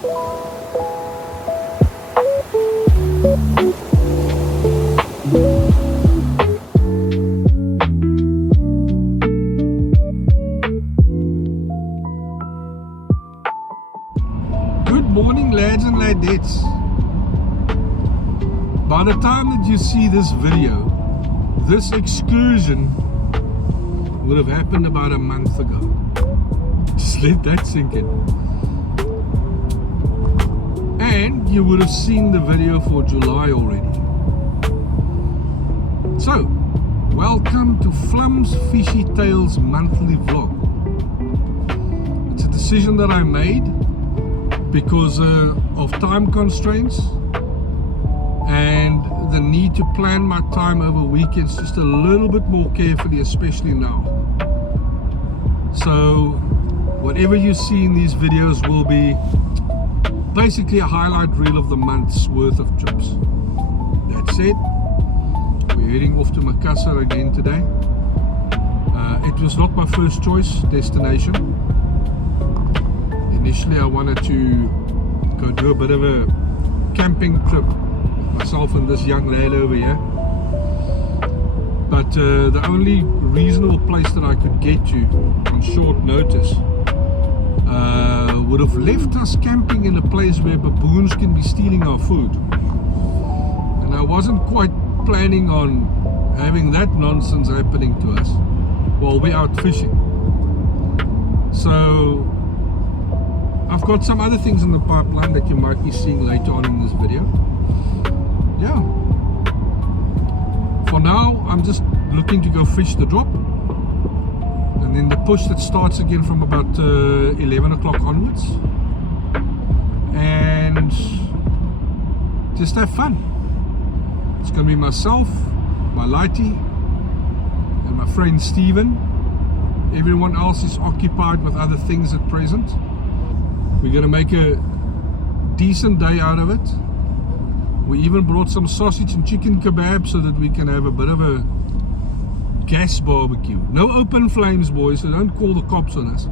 Good morning, lads and ladettes. By the time that you see this video, this excursion would have happened about a month ago. Just let that sink in. And you would have seen the video for July already. So, welcome to Flum's Fishy Tales monthly vlog. It's a decision that I made because of time constraints and the need to plan my time over weekends just a little bit more carefully, especially now. So whatever you see in these videos will be basically a highlight reel of the month's worth of trips. That said, we're heading off to Makassar again today. It was not my first choice destination. Initially I wanted to go do a bit of a camping trip with myself and this young lad over here, but the only reasonable place that I could get to on short notice would have left us camping in a place where baboons can be stealing our food, and I wasn't quite planning on having that nonsense happening to us while we're out fishing. So I've got some other things in the pipeline that you might be seeing later on in this video. Yeah. For now, I'm just looking to go fish the drop. And then the push that starts again from about 11 o'clock onwards. And just have fun. It's going to be myself, my lighty, and my friend Steven. Everyone else is occupied with other things at present. We're going to make a decent day out of it. We even brought some sausage and chicken kebab so that we can have a bit of a gas barbecue. No open flames, boys, so don't call the cops on us.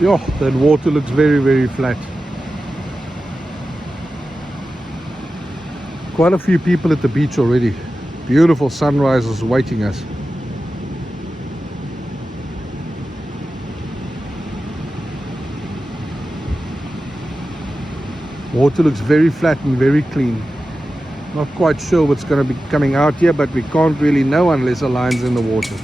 Yeah, that water looks very, very flat. Quite a few people at the beach already. Beautiful sunrise is waiting us. Water looks very flat and very clean. Not quite sure what's going to be coming out here, but we can't really know unless a line's in the water.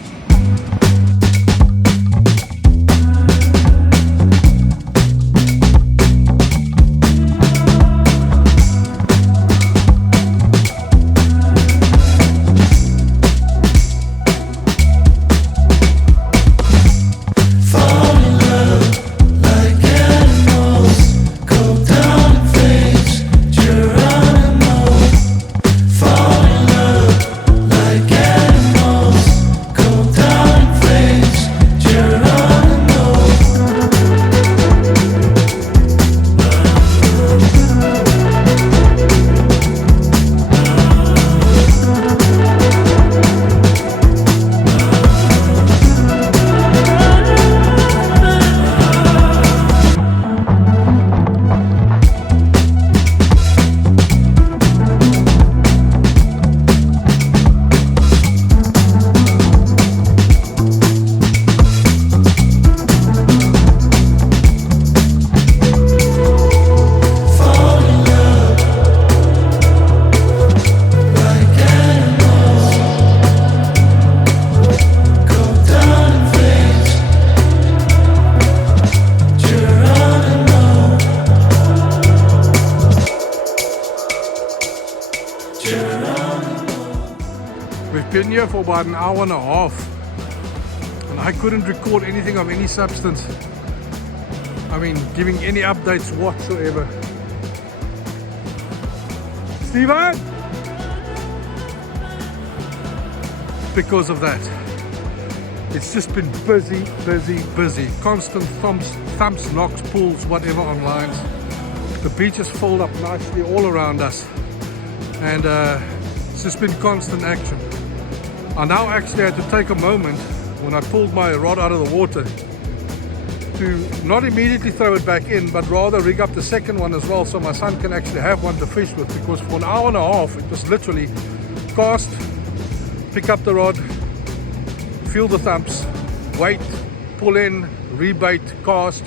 We've been here for about an hour and a half and I couldn't record anything of any substance. I mean, giving any updates whatsoever. Steven? Because of that. It's just been busy, busy, busy. Constant thumps, knocks, pulls, whatever on lines. The beach is filled up nicely all around us. And it's just been constant action. I now actually had to take a moment when I pulled my rod out of the water to not immediately throw it back in, but rather rig up the second one as well, so my son can actually have one to fish with, because for an hour and a half it was literally cast, pick up the rod, feel the thumps, wait, pull in, rebait, cast.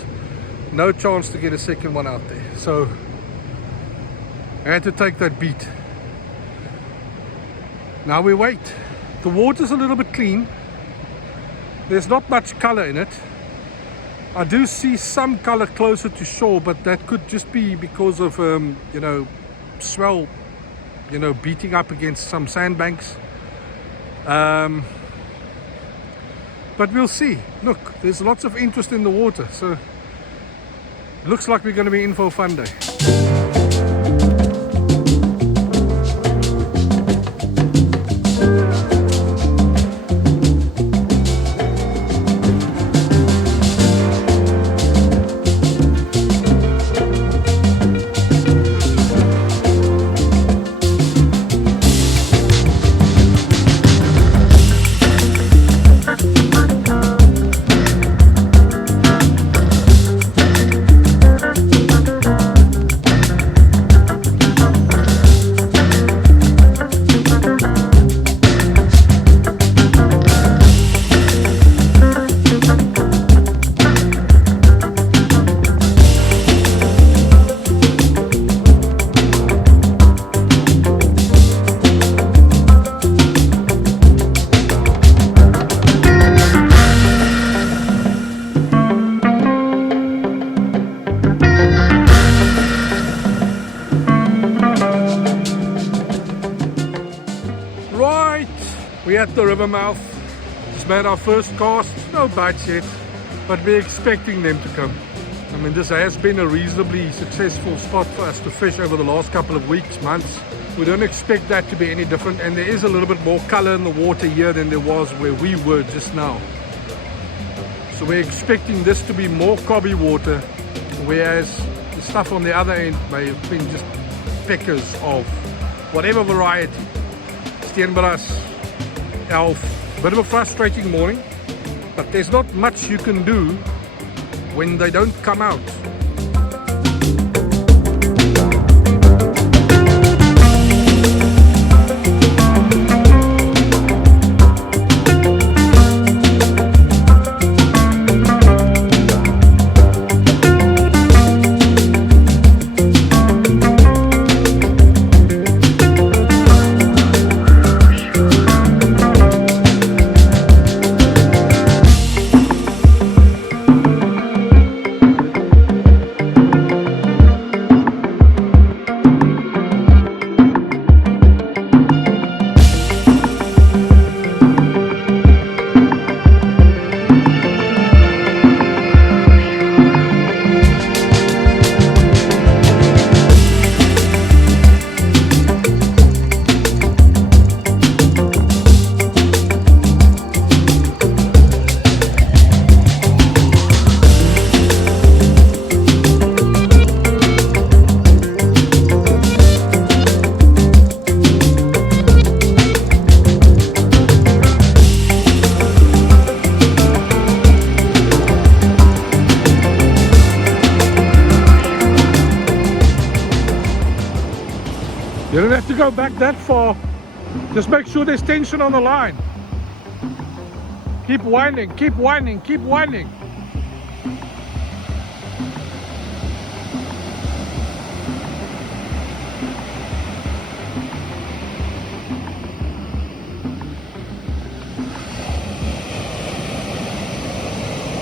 No chance to get a second one out there. So I had to take that beat. Now we wait. The water's a little bit clean. There's not much color in it. I do see some color closer to shore, but that could just be because of you know, swell, you know, beating up against some sandbanks. But we'll see. Look, there's lots of interest in the water, so looks like we're going to be in for a fun day. We're at the river mouth. Just made our first cast. No bites yet, but we're expecting them to come. I mean, this has been a reasonably successful spot for us to fish over the last couple of weeks, months. We don't expect that to be any different, and there is a little bit more color in the water here than there was where we were just now. So we're expecting this to be more cobby water, whereas the stuff on the other end may have been just peckers of whatever variety. Steenbras, elf. Bit of a frustrating morning, but there's not much you can do when they don't come out. You don't have to go back that far. Just make sure there's tension on the line. Keep winding, keep winding, keep winding.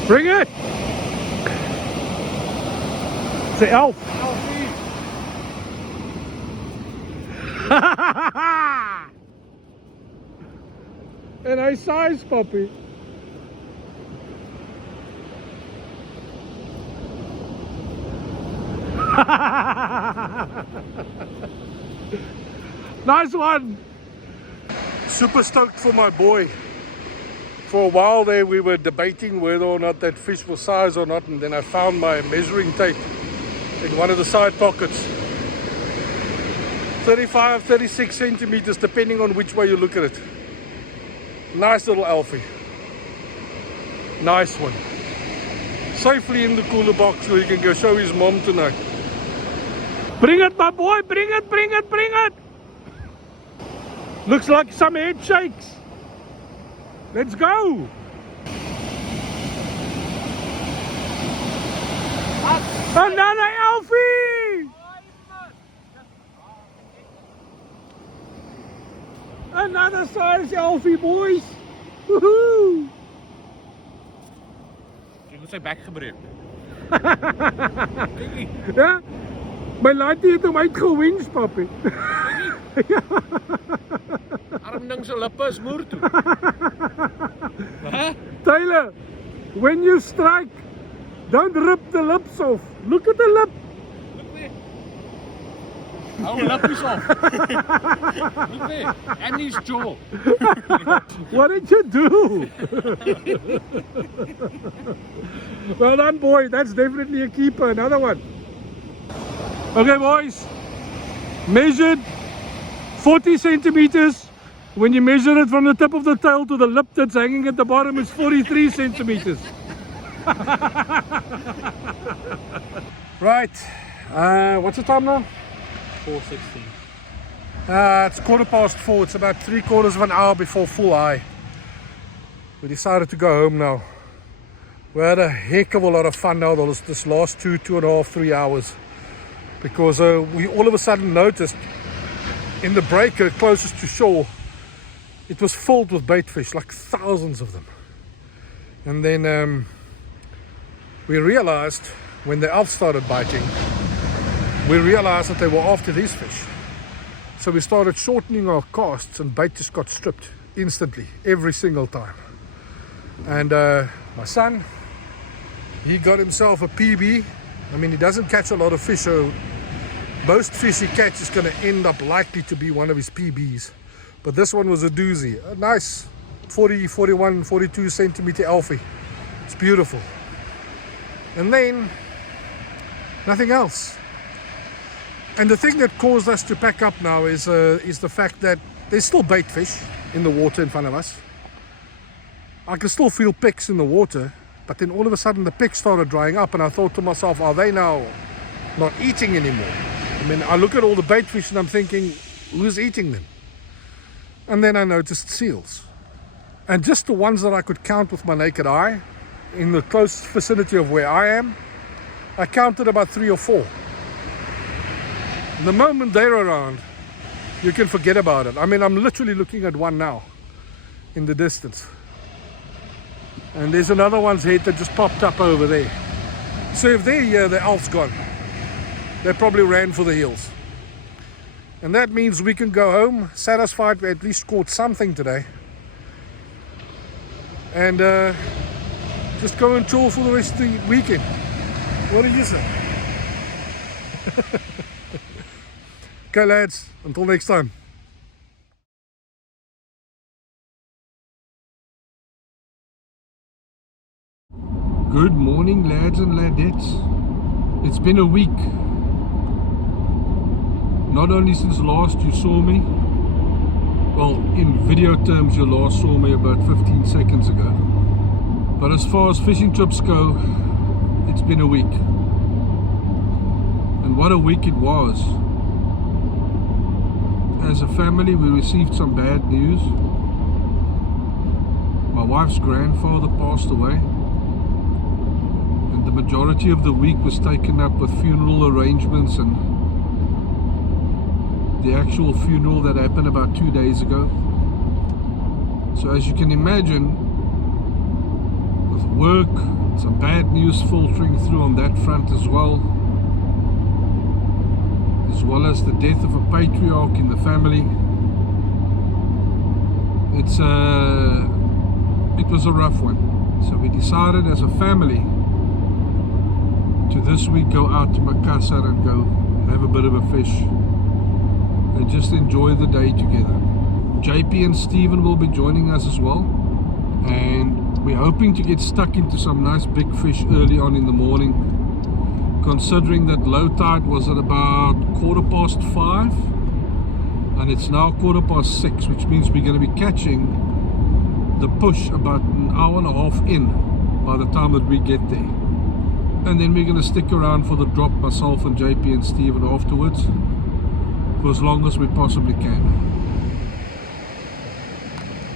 Bring it! It's the elf. And a size puppy. Nice one. Super stoked for my boy. For a while there we were debating whether or not that fish was size or not, and then I found my measuring tape in one of the side pockets. 35, 36 centimeters depending on which way you look at it. Nice little Alfie. Nice one. Safely in the cooler box so he can go show his mom tonight. Bring it, my boy, bring it, bring it, bring it. Looks like some head shakes. Let's go. Another Alfie. Another size Alfie, boys. Woohoo. Jy moet sy bek gebreek. Ja, my laaitie het hom uitgewins, papi. Arm ding se lippe is moer toe. Tyler, when you strike, don't rip the lips off. Look at the lip. Look there. Hou lippies af. Look there. And his jaw. What did you do? Well done, boy. That's definitely a keeper. Another one. Okay, boys. Measured 40 centimeters. When you measure it from the tip of the tail to the lip that's hanging at the bottom, it's 43 centimeters. Right. What's the time now? 4:16. It's 4:15. It's about 3/4 of an hour before full high. We decided to go home now. We had a heck of a lot of fun now this last 2.5, 3 hours. Because we all of a sudden noticed in the breaker closest to shore, it was filled with bait fish, like thousands of them. And then we realized when the elf started biting, we realized that they were after these fish. So we started shortening our casts and bait just got stripped instantly, every single time. And my son, he got himself a PB. I mean, he doesn't catch a lot of fish, so most fish he catches is going to end up likely to be one of his PBs. But this one was a doozy. A nice 40, 41, 42 centimeter Alfie. It's beautiful. And then, nothing else. And the thing that caused us to pack up now is the fact that there's still bait fish in the water in front of us. I can still feel picks in the water, but then all of a sudden the picks started drying up, and I thought to myself, are they now not eating anymore? I mean, I look at all the bait fish and I'm thinking, who's eating them? And then I noticed seals. And just the ones that I could count with my naked eye, in the close vicinity of where I am, I counted about 3 or 4. The moment they're around, you can forget about it. I mean, I'm literally looking at one now in the distance. And there's another one's head that just popped up over there. So if they're here, the elf's gone. They probably ran for the hills. And that means we can go home satisfied we at least caught something today. And just go and chill for the rest of the weekend. What do you say? Okay, lads, until next time. Good morning, lads and ladettes. It's been a week. Not only since last you saw me, well, in video terms you last saw me about 15 seconds ago. But as far as fishing trips go, it's been a week. And what a week it was. As a family, we received some bad news. My wife's grandfather passed away, and the majority of the week was taken up with funeral arrangements and the actual funeral that happened about 2 days ago. So as you can imagine, with work, some bad news filtering through on that front as well as the death of a patriarch in the family. It was a rough one. So we decided as a family to this week go out to Makassar and go have a bit of a fish and just enjoy the day together. JP and Stephen will be joining us as well, and we're hoping to get stuck into some nice big fish early on in the morning, considering that low tide was at about 5:15 and it's now 6:15, which means we're going to be catching the push about an hour and a half in by the time that we get there. And then we're going to stick around for the drop, myself and JP and Steven afterwards, for as long as we possibly can.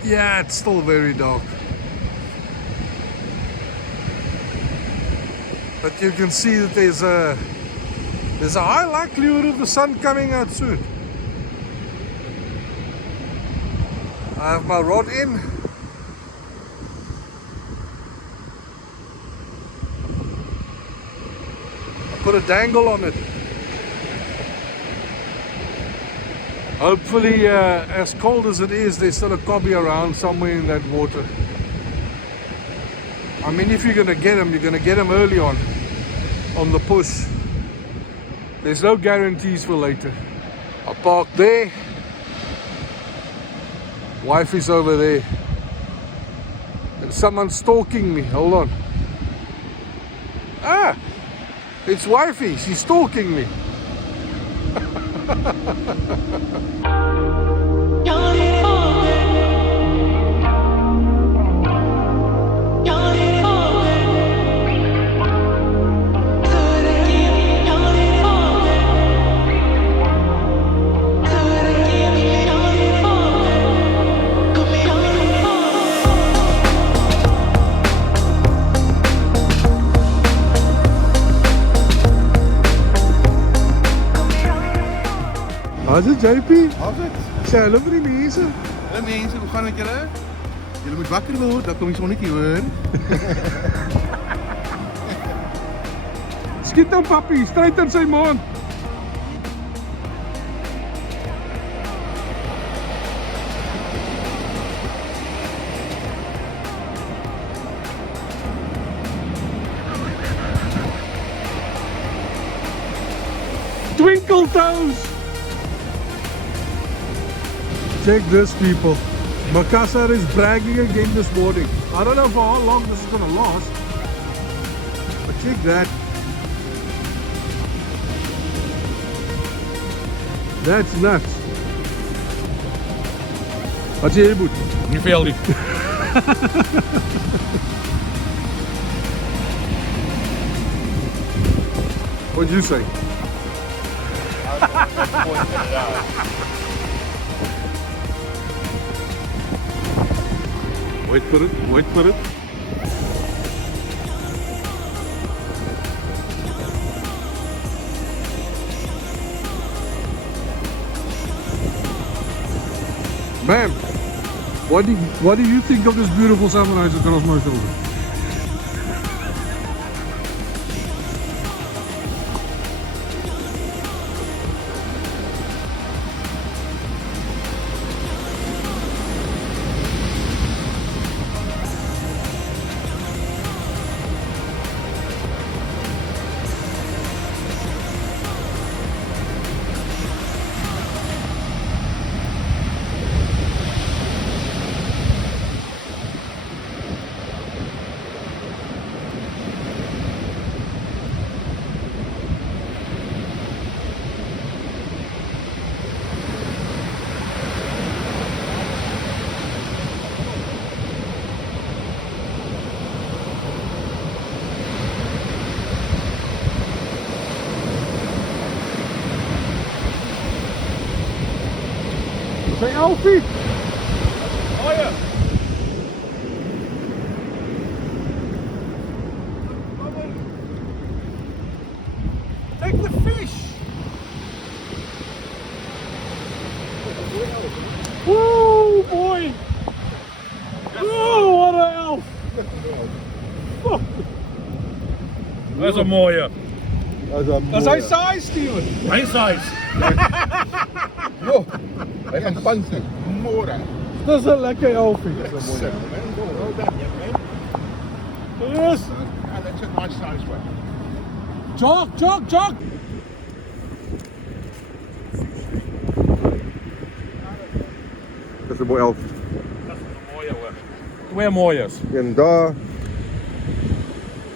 Yeah, it's still very dark, but you can see that there's a high likelihood of the sun coming out soon. I have my rod in. I put a dangle on it. Hopefully, as cold as it is, there's still a cobby around somewhere in that water. I mean, if you're going to get them, you're going to get them early on the push. There's no guarantees for later. I parked there. Wife is over there. And someone's stalking me. Hold on. Ah! It's wifey. She's stalking me. How's it, JP? How's it? Sê hallo vir die mense. Hallo mense, hoe gaan het julle? Julle moet wakker word, dan kom die sonnetjie hoor. Skiet hom, papi, stryd in sy mond. Twinkle toes. Check this, people. Makassar is bragging again this morning. I don't know for how long this is going to last, but check that. That's nuts. Wat sê jy, Boet? Nie veel nie. What'd you say? Wait for it, wait for it. Ma'am, what do you think of this beautiful sunrise across my shoulder? Say Alfie! Oh ja. Take the fish! Woo, boy! Oh, what an elf! Dat is een mooie. Dat is hy size, Steven! Mijn size. Jo, hy gaan pansie. Môre. Dat is een lekker elfie. Yes! And that's a nice size one. Jog, jog, jog! Dat is een mooi elf. Dat is een mooie hoor. 2 mooi is. Een daar.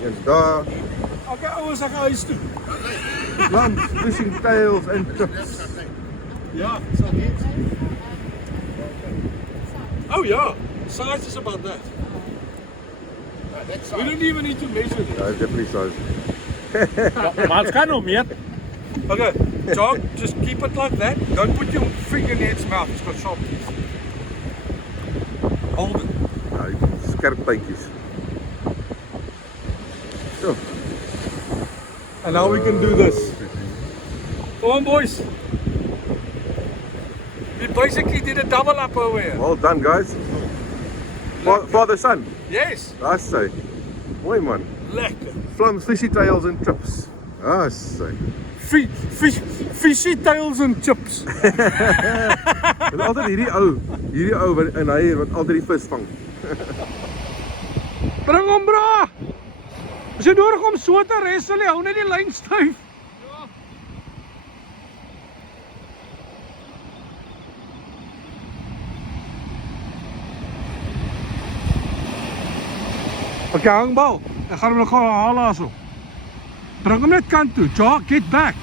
Een daar. Okay, ouens, ek gaan huis toe. Clams, fishing tails and chips. Ja, sal niet. Oh yeah, size is about that. We don't even need to measure it. Ja, definitely size. Maar het kan nog meer. Okay, John, just keep it like that. Don't put your finger in its mouth. It's got sharp teeth. Hold it. Ja, skerp tandjies. So. And now we can do this. Come on, boys. We basically did a double up over here. Well done, guys. Father, son. Yes. I say. Mooi man. Lekker. Vlaams fishy tails and chips. I say. Fishy tails and chips. Dit is altyd hierdie ou en hy wat altyd die vis vang. Bring hom, bra. As jy nodig om so te wrestle, hou net die lyn styf. Okay, hangbal. Ek gaan hom nog gaan haal daarso. Bring hom net kant toe. Ja, get back.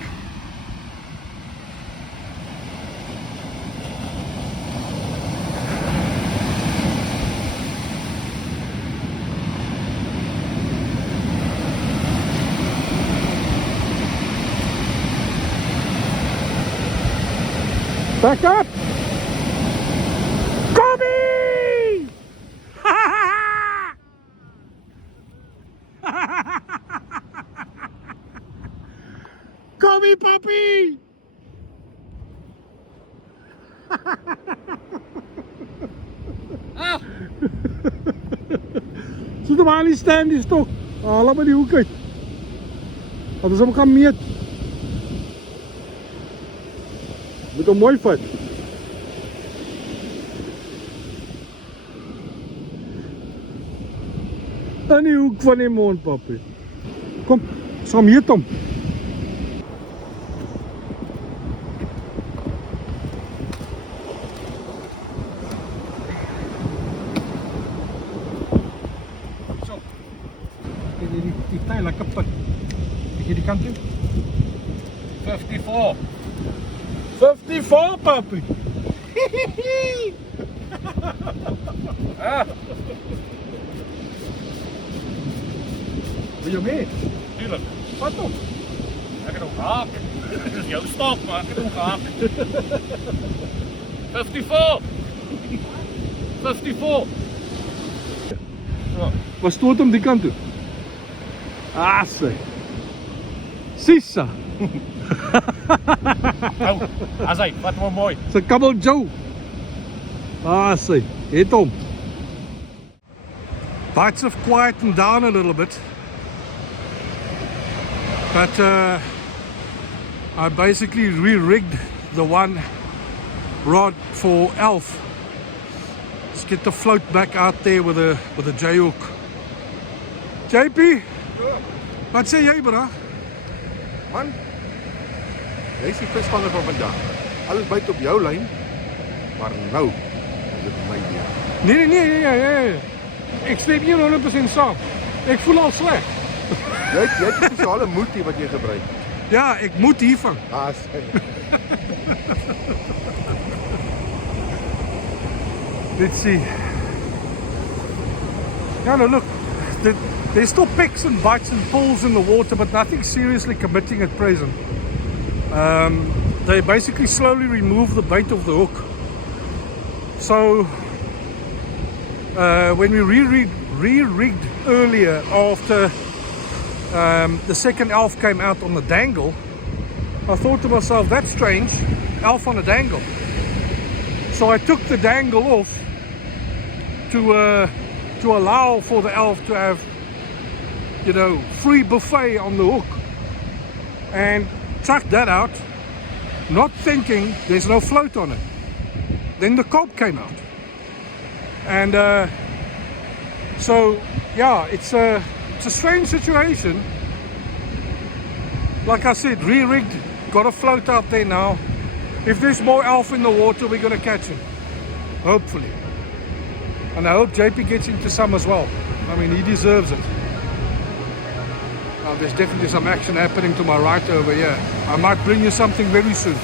Back up! Kobe! Kobe puppy! Sit hom aan die stand die stok. Haal hom by die hoek uit. Dat ons hom kan meet. Moet hom mooi vat. In die hoek van die mond, papi. Kom, ons gaan meet hom. Zo. Die tail lekker put. Kijk hier die kant toe. 54. 54, papi. Ah, Wil je mee? tuurlijk. Wat dan? Ik heb hem gehaakt. Het is jouw stok, maar ik heb hem gehaakt. 54. 54. Wat stoot hem die kant toe? Ah, sê. Sissa. Nou, als hij, wat wel mooi. It's a Kabel Joe. Ah, sê. Het hom. Bites have quietened down a little bit. But I basically re-rigged the one rod for Elf. Let's get the float back out there with a J-hook. JP, wat sê jy, bra? Man, jy is die visvanger van vandag. Alles byt op jou lyn, maar nou is dit my weer. Nee. Ek stem nie 100% saam. Ek voel al sleg. Jy het 'n spesiale moetie wat jy gebruik. Ja, ek moet hiervan. Ah, sê. Let's see. Yeah, no, look. There's still pecks and bites and pulls in the water, but nothing seriously committing at present. They basically slowly remove the bait of the hook. So when we re-rigged earlier after the second elf came out on the dangle, I thought to myself, that's strange, elf on a dangle. So I took the dangle off to allow for the elf to have, you know, free buffet on the hook, and chucked that out, not thinking there's no float on it. Then the cob came out, and so yeah, it's a strange situation. Like I said, re-rigged, got a float out there now. If there's more elf in the water, we're going to catch him, hopefully. And I hope JP gets into some as well. I mean, he deserves it. Now, there's definitely some action happening to my right over here. I might bring you something very soon.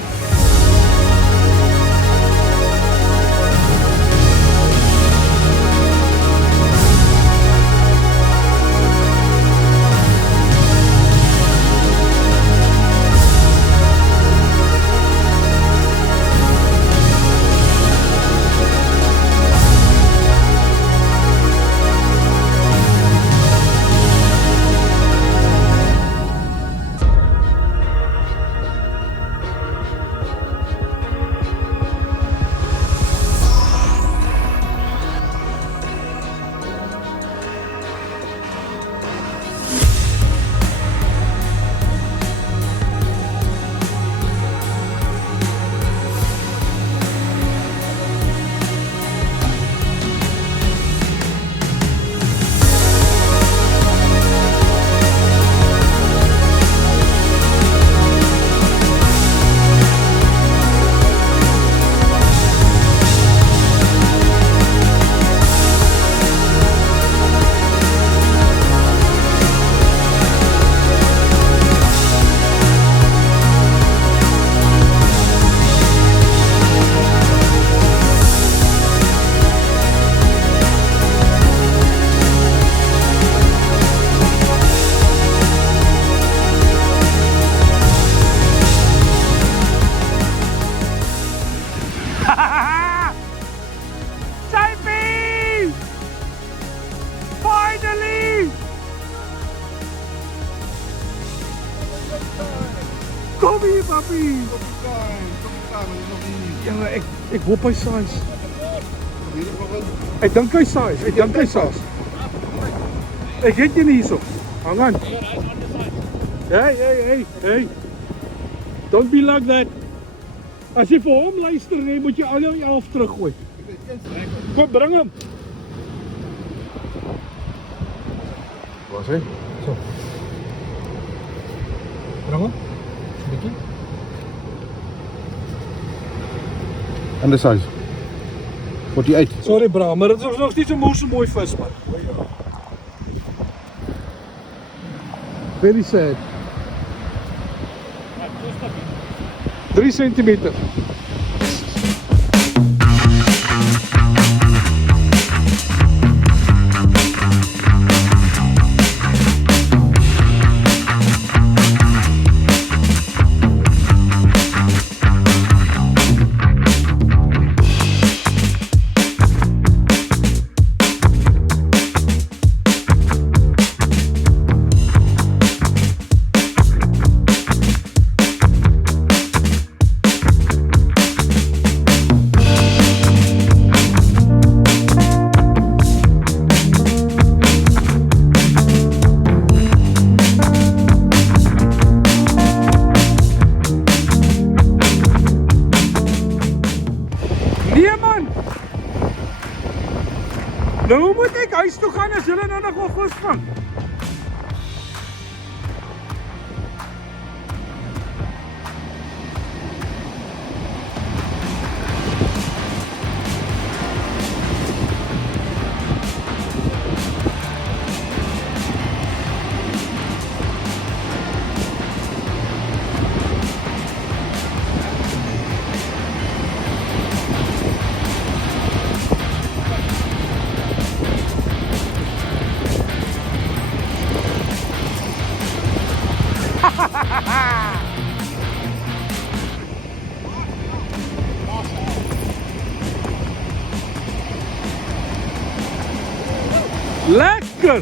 Finally! Kom hier, papi! Ja, ek hoop hy saais. Ek dink hy saais. Ek het jy nie hierso. Hang aan. Hey. Don't be like that. As jy vir hom luister, nee, moet jy al jou 11 teruggooi. Kom, bring hom. Waar is hy? So. Bring hom. Bietjie. Ander size. 48. Sorry bra, maar dit is nog steeds 'n mooi vis man. Very sad. 3 centimeter. Nou moet ek huis toe gaan as julle nou nog wel vis vang. Lekker!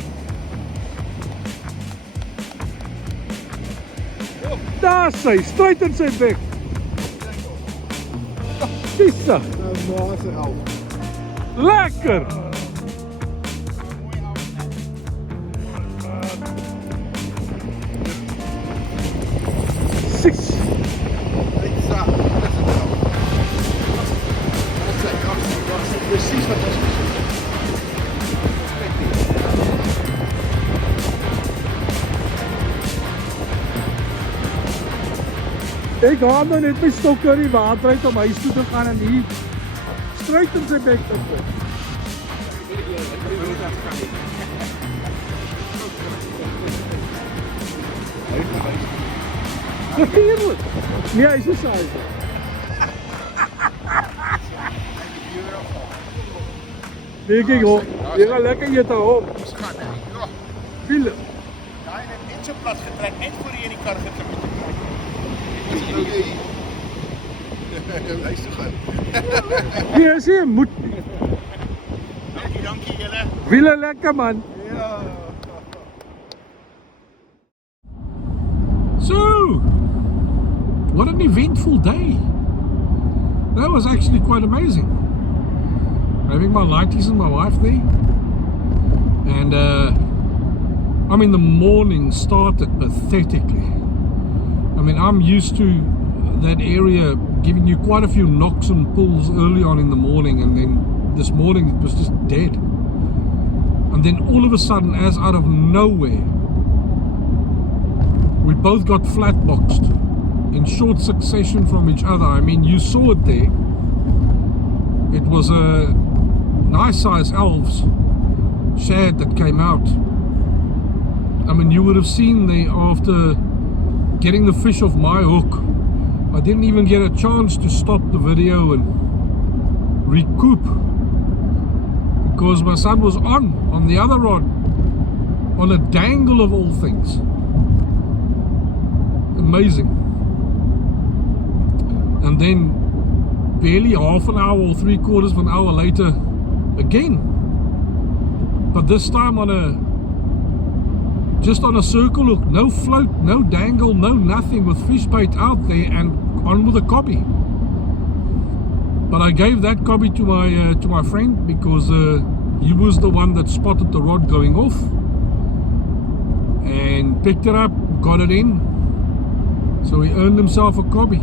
Daar is hy, straight in sy bek. Pizza. Lekker! Six. Ek gaan nou net my stokke in die water uit om huis toe te gaan en hier straight in sy bek te kom. Nee, hy is so saai. Nee, kyk hoor. Jy gaan lekker eet hoor. Skat, hè. Ja. File. Daai het net so plat getrek, net voor jy in die kar getrek het. Dis nou jy. Hy is so gaan. Nee, sê moet nie. Dankie julle. Wiele lekker man. Ja. So, what an eventful day. That was actually quite amazing. Having my lighties and my wife there. And I mean the morning started pathetically. I mean I'm used to that area giving you quite a few knocks and pulls early on in the morning, and then this morning it was just dead. And then all of a sudden, as out of nowhere, we both got flatboxed in short succession from each other. I mean, you saw it there. It was a nice size elves shad that came out. I mean, you would have seen there after getting the fish off my hook. I didn't even get a chance to stop the video and recoup, because my son was on the other rod, on a dangle of all things. Amazing. And then barely half an hour or 3/4 of an hour later again, but this time just on a circle hook, no float, no dangle, no nothing, with fish bait out there and on with a cobby. But I gave that cobby to my friend, because he was the one that spotted the rod going off and picked it up, got it in, so he earned himself a cobby.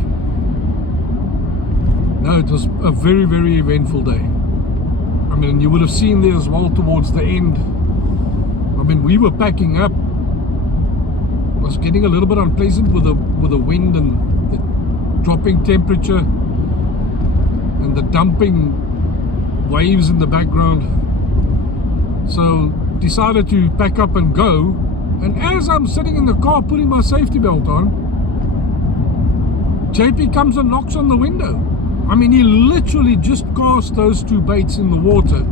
No, it was a very, very eventful day. I mean, you would have seen there as well towards the end. I mean, we were packing up. It was getting a little bit unpleasant with the wind and the dropping temperature and the dumping waves in the background. So decided to pack up and go. And as I'm sitting in the car putting my safety belt on, JP comes and knocks on the window. I mean, he literally just cast those two baits in the water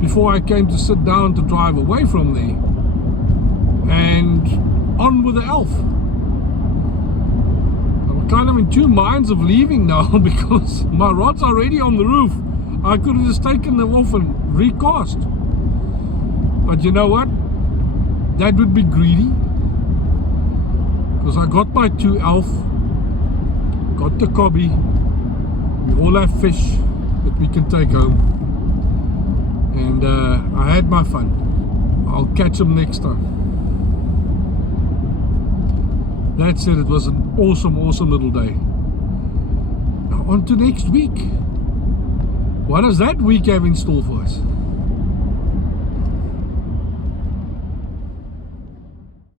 before I came to sit down to drive away from there. And on with the elf. I'm kind of in two minds of leaving now, because my rod's already on the roof. I could have just taken them off and recast. But you know what? That would be greedy. Because I got my two elf, got the cobby. We all have fish that we can take home. And I had my fun. I'll catch them next time. That's it. It was an awesome, awesome little day. Now on to next week. What does that week have in store for us?